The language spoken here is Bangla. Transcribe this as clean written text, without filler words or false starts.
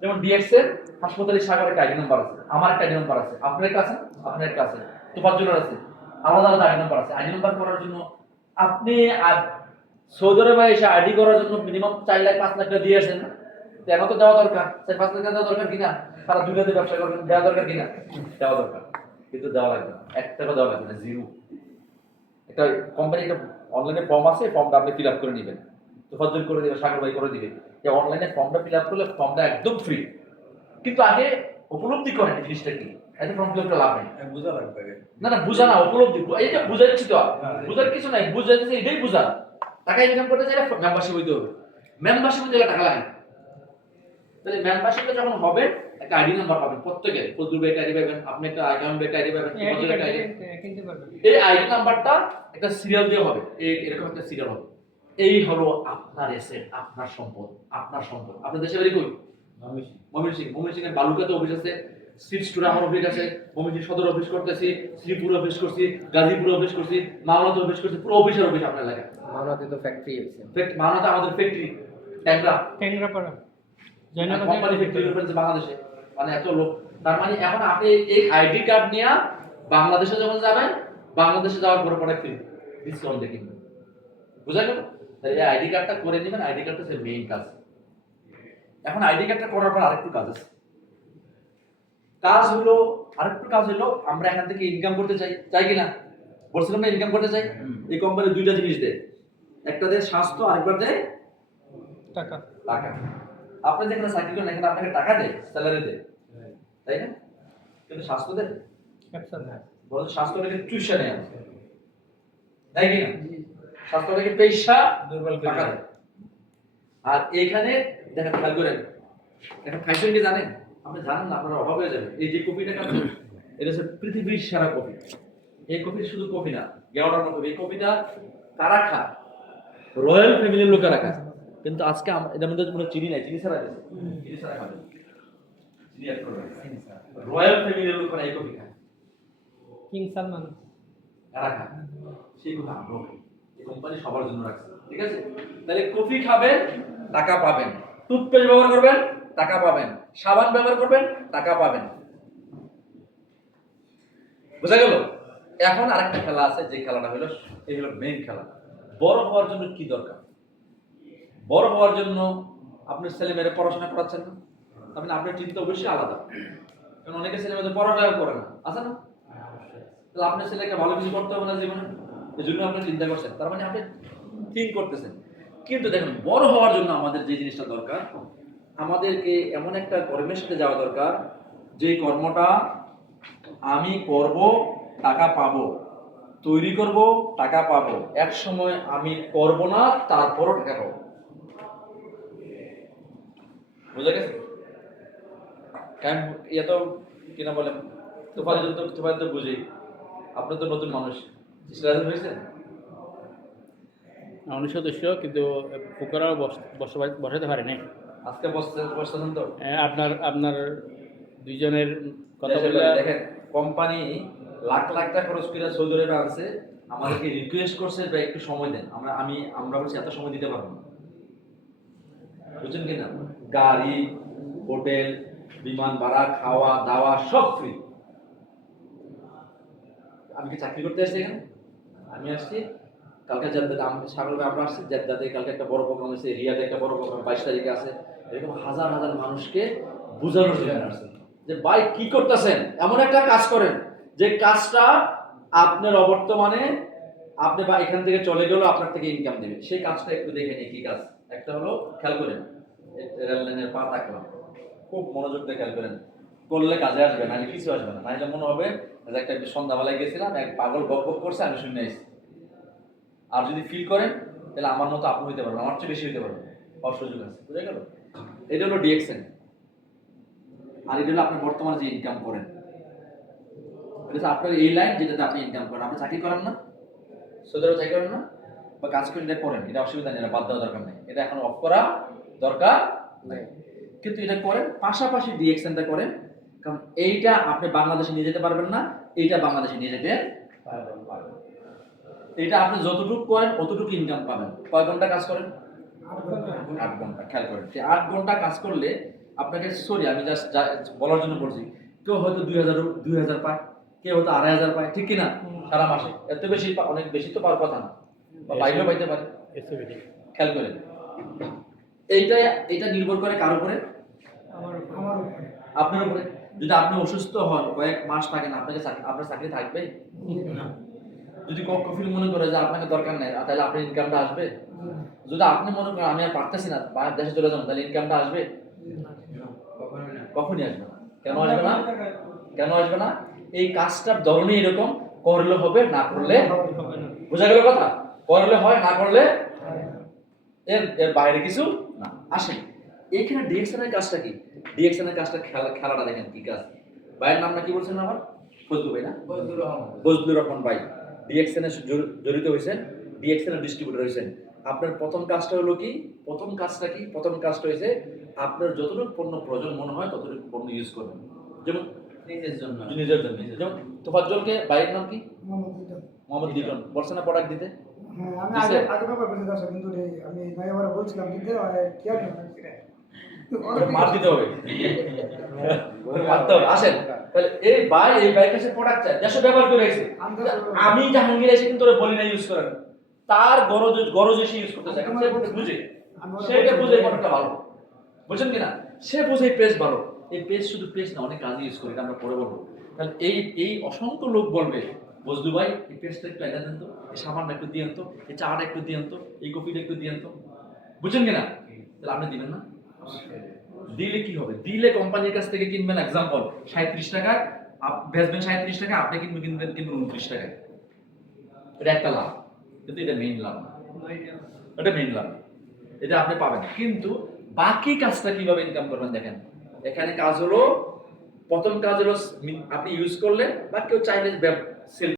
যেমন ডিএক্স এর হাসপাতালের সাগরের একটা আইডি নাম্বার আছে, আমার একটা আইডি নাম্বার আছে, আপনার একটা আছে, আপনার একটা আছে, তোফাজ্জলের আছে, আলাদা আলাদা আইডি নাম্বার আছে। আইডি নাম্বার করার জন্য আপনি সৌদি আরবে এসে আইডি করার জন্য মিনিমাম 4 লাখ 5 লাখ টাকা দিয়ে আসেন, কেন তো দেওয়া দরকার, 4-5 লাখ টাকা দেওয়া দরকার কিনা, সারা দুনিয়াতে ব্যবসা করবেন, দেওয়া দরকার কিনা, দেওয়া দরকার, কিন্তু দেওয়া লাগবে না, 1 টাকা দেওয়া লাগবে না, জিরো। একটা কোম্পানি একটা অনলাইনে ফর্ম আছে, ফর্মটা আপনি ফিল আপ করে নেবেন, তোফাজ্জল করে দিবে, সাগর ভাই করে দিবে, যে অনলাইনে ফর্মটা ফিল আপ করলে ফর্মটা একদম ফ্রি। কিন্তু আগে উপলব্ধি করেন এই জিনিসটা কি, এত ফর্ম ফিল করে লাভ নেই, বুঝা লাগবে। না না বুঝা না, উপলব্ধি, এইটা বুঝাচ্ছি তো, বুঝার কিছু নাই, বুঝাইতেছে এটাই বুঝা। টাকা ইনকাম করতে চাইলে মেম্বারশিপ হইতে হবে, মেম্বারশিপ হইতে গেলে টাকা লাগে। তাহলে মেম্বারশিপটা যখন হবে একটা আইডি নাম্বার পাবেন প্রত্যেকে, ফজলুল ভাই একটা আইডি পাবেন, আপনি একটা অ্যাকাউন্ট একটা আইডি পাবেন, ফজলুল একটা আইডি কিনতে পারবেন। এই আইডি নাম্বারটা একটা সিরিয়াল দিয়ে হবে, এরকম একটা সিরিয়াল হবে। এই হলো আপনার এসেট, আপনার সম্পদ, আপনার সম্পদ। আপনার দেশে বাড়ি কই? ময়মনসিংহ। ময়মনসিংহের বালুকাতে অফিস আছে, সিট স্টোরে আমার অফিস আছে, ময়মনসিংহ সদর অফিস করতেছি, শ্রীপুর অফিস করছি, গাজীপুর অফিস করছি, মাওনাতে অফিস করছি, পুরো অফিসের অফিস আপনার এলাকায়। মাওনাতে তো ফ্যাক্টরি আছে। মাওনাতে আমাদের ফ্যাক্টরি, ট্যাংরা টেংরাপাড়া কোম্পানি ফ্যাক্টরি রয়েছে বাংলাদেশে, মানে এত লোক। তার মানে এখন আপনি এই আইডি কার্ড নিয়ে বাংলাদেশে যখন যাবেন, বাংলাদেশে যাওয়ার পরে পরে ফ্রি ডিসকাউন্ট দিয়ে কিনবেন, বুঝা গেল? তাই এই আইডি কার্ডটা করে নেবেন, আইডি কার্ডটা হচ্ছে মেইন কাজ। এখন আইডি কার্ডটা করার পর আরেকটু কাজ আছে, আরেকটু কাজ হলো আমরা এখান থেকে ইনকাম করতে চাই, চাই কিনা? বলছিলাম না ইনকাম করতে চাই। এই কোম্পানি দুইটা জিনিস দেয়, একটা দেয় স্বাস্থ্য, আরেকবার দেয় টাকা। টাকা। আপনি যেখানে চাকরি করেন এখানে আপনাকে টাকা দেয়, স্যালারি দেয়, তাই না? কিন্তু স্বাস্থ্য দেয়, বরং স্বাস্থ্যটাকে টিউশনে আছে, তাই কিনা? স্বাস্থ্যটাকে পয়সা দুর্বল টাকা করে। দেয়। আর এখানে দেখেন, খেয়াল করেন, এখন খাইছেন কি জানেন? আপনি জানেন না, আপনার অভাব হয়ে যাবে। এই যে কফিটা খাচ্ছেন, এটা হচ্ছে পৃথিবীর সেরা কফি। এই কফি শুধু কফি না, গেওয়ার মতো। এই কফিটা কারা খায়? রয়্যাল ফ্যামিলির লোকেরা খায়। কিন্তু আজকে এটার মধ্যে কোনো চিনি নাই, চিনি ছাড়া দিয়েছে, চিনি ছাড়া খাবে, চিনি অ্যাড করবে, রয়্যাল ফ্যামিলির লোকেরা এই কফি খায়। কিং সালমান কারা খায়? সেগুলো আমরা খাই। এই কোম্পানি সবার জন্য রাখছে, ঠিক আছে? তাহলে কফি খাবেন, টাকা পাবেন, টুথপেস্ট ব্যবহার করবেন, টাকা পাবেন, সাবান ব্যবহার করবেন, টাকা পাবেন, বুঝা গেল? এখন আরেকটা খেলা আছে, যে খেলাটা হলো, এই হলো মেইন খেলা। বড় হওয়ার জন্য কি দরকার? বড় হওয়ার জন্য আপনার ছেলে মেয়েরা পড়াশোনা করাচ্ছেন না, তার মানে আপনার চিন্তা অবশ্যই আলাদা। কারণ অনেকে ছেলে মেয়েদের পড়াশোনা করে না, আছে না? তাহলে আপনার ছেলেকে ভালো কিছু করতে হবে না জীবনে, এই জন্য আপনি চিন্তা করছেন, তার মানে আপনি থিঙ্ক করতেছেন। কিন্তু দেখেন, বড় হওয়ার জন্য আমাদের যে জিনিসটা দরকার, আমাদেরকে এমন একটা কর্মের সাথে যাওয়া দরকার, যে কর্মটা আমি করব, টাকা পাবো, তৈরি করব, টাকা পাবো, এক সময় আমি করব না, তারপরও টাকা পাবো। বুঝা গেছে? কারণ ইয়ে তো কিনা বলেন, তোফাল তো বুঝি, আপনি তো নতুন মানুষ, রাজি হয়েছেন? অন্য সদস্য, কিন্তু ফুকারাও বসাতে পারে নাই। আজকে বসতেছেন তো? আপনার আপনার দুইজনের কথা দেশের বলে বাইরে দেখেন, কোম্পানি লাখ লাখ টাকা খরচ করে সৌদি আরবে আনছে, আমাদেরকে রিকোয়েস্ট করছে যে একটু সময় দেন। আমরা বলছি এত সময় দিতে পারবো না, বুঝছেন কিনা? গাড়ি, হোটেল, বিমান ভাড়া, খাওয়া দাওয়া সব ফ্রি। আমি কি চাকরি করতে আসছি এখানে? আমি আসছি কালকে জেদ্দাতে, সাগর আমরা আসছি জেদ্দাতে, কালকে একটা বড় প্রোগ্রাম আছে, রিয়াদে একটা বড় প্রোগ্রাম 22 তারিখে আছে। এরকম হাজার হাজার মানুষকে বোঝানোর জন্য আসছে যে ভাই কি করতেছেন, এমন একটা কাজ করেন যে কাজটা আপনার অবর্তমানে আপনি বা এখান থেকে চলে গেলেও আপনার থেকে ইনকাম দেবে। সেই কাজটা একটু দেখে নিই কি কাজ। একটা হলো, খেয়াল করেন, রেল লাইনের পা থাকলাম, খুব মনোযোগ দিয়ে খেয়াল করেন, করলে কাজে আসবে, নাহলে কিছু আসবে না। নাহলে মনে হবে যে একটা সন্ধ্যাবেলায় গেছিলাম, এক পাগল বক বক করছে, আমি শুনে আসছি। আর যদি ফিল করেন, তাহলে আমার মতো আপনি হইতে পারবেন, আমার চেয়ে বেশি হইতে পারবেন, হওয়ার সুযোগ আছে। বুঝে গেল? এটা হলো ডিএক্সএন। আর এটা হলো আপনি বর্তমানে যে ইনকাম করেন, এটা আপনার এই লাইন যেটাতে আপনি ইনকাম করেন। আপনি চাকরি করেন না, সৌদি আরবে চাকরি করেন না, বা কাজ করে এটা করেন, এটা অসুবিধা নেই, এটা বাদ দেওয়া দরকার নেই, এটা এখন অফ করা দরকার নেই। কিন্তু এটা করেন, পাশাপাশি ডিএক্সএনটা করেন, কারণ এইটা আপনি বাংলাদেশে নিয়ে যেতে পারবেন না, এইটা বাংলাদেশে নিয়ে যেতে পারবেন। এটা আপনি যতটুকু করেন অতটুকু ইনকাম পাবেন। কয় ঘন্টা কাজ করেন? 8 ঘন্টা। খেয়াল করেন যে 8 ঘন্টা কাজ করলে আপনাকে সরি আমি জাস্ট বলার জন্য বলছি, কেউ হয়তো 2000 পায়, কেউ হয়তো 2500 পায়, ঠিক কিনা? সারা মাসে এত বেশি অনেক বেশি তো পাওয়ার কথা না, বা বাইরেও পাইতে পারে। এসএবিটি খেয়াল করেন, এটা নির্ভর করে কার উপরে? আমার উপর। আমার উপরে। আপনার উপরে। যদি আপনি অসুস্থ হন, কয়েক মাস থাকেন, আপনার চাকরি থাকবে? যদি কফিল মনে করে যে আপনাকে দরকার নেই, তাহলে আপনার ইনকামটা আসবে? যদি আপনি মনে করেন আমি আর পারতেছি না, বাইরের দেশে চলে যাবো, তাহলে ইনকামটা আসবে? কখনই আসবে না। কেন আসবে না? কেন আসবে না? এই কাজটার ধরনই এরকম, করলে হবে, না করলে হবে না। বোঝা গেল কথা? করলে হয়, না করলে এর এর বাইরে কিছু না। আসেন এইখানে ডিএক্সএন এর কাজটা কি? ডিএক্সএন এর কাজটা খেলাটা দেখেন কি কাজ। ভাইয়ের নামটা কি বলছেন আমার? ফজলু ভাই না? ফজলুর রহমান ভাই ডিএক্সএন এর জড়িত হয়েছেন, ডিএক্সএন এর ডিস্ট্রিবিউটর হয়েছেন। আপনার প্রথম কাজটা হলো কি? প্রথম কাজটা হয়েছে আপনার যতটুকু পণ্য প্রয়োজন মনে হয় ততটুকু পণ্য ইউজ করবেন। যেমন নিজের জন্য। যেমন তোফাজ্জলকে বাইরের নাম কি? মোহাম্মদ লিটন বলছে না প্রোডাক্ট দিতে? হ্যাঁ, আমি দিছে? আগে ব্যাপার বলছি দর্শক, কিন্তু আমি নয়বার বলছিলাম কিন্তু কি আর ওরে মার দিতে হবে। ওরে মারতে হবে। আসেন তাহলে এই ভাই কাছে প্রোডাক্ট চাই, দেশে ব্যবহার করে এসে আমি জাহাঙ্গীর এসে কিন্তু ওরে বলি না ইউজ করেন, তার গরজ এসে ইউজ করতে চায়, কারণ সে বুঝে, সেটা বুঝে প্রোডাক্টটা ভালো, বুঝছেন কিনা? সে বুঝে এই পেস্ট ভালো। এই পেস্ট শুধু পেস্ট না, অনেক কাজে ইউজ করি, এটা আমরা পরে বলবো। তাহলে এই অসংখ্য লোক বলবে বজলু ভাই এই পেস্টটা একটু এটা দেন তো, এই সাবানটা একটু দিয়েন তো, এই চাটা একটু দিয়েন তো, এই কফিটা একটু দিয়েন তো, বুঝছেন কিনা? তাহলে আপনি দিবেন না? দিলে কি হবে? দিলে কোম্পানির কাছ থেকে কিনবেন, এক্সাম্পল 37 টাকায় বেচবেন, 37 টাকা আপনি কিনবেন 29 টাকায়। এটা একটা লাভ, কিন্তু এটা মেইন লাভ না। এটা মেইন লাভ, এটা আপনি পাবেন। কিন্তু বাকি কাজটা কিভাবে ইনকাম করবেন দেখেন। এখানে কাজ হলো, প্রথম কাজ হলো আপনি ইউজ করলেন, বা কেউ চাইলে সেল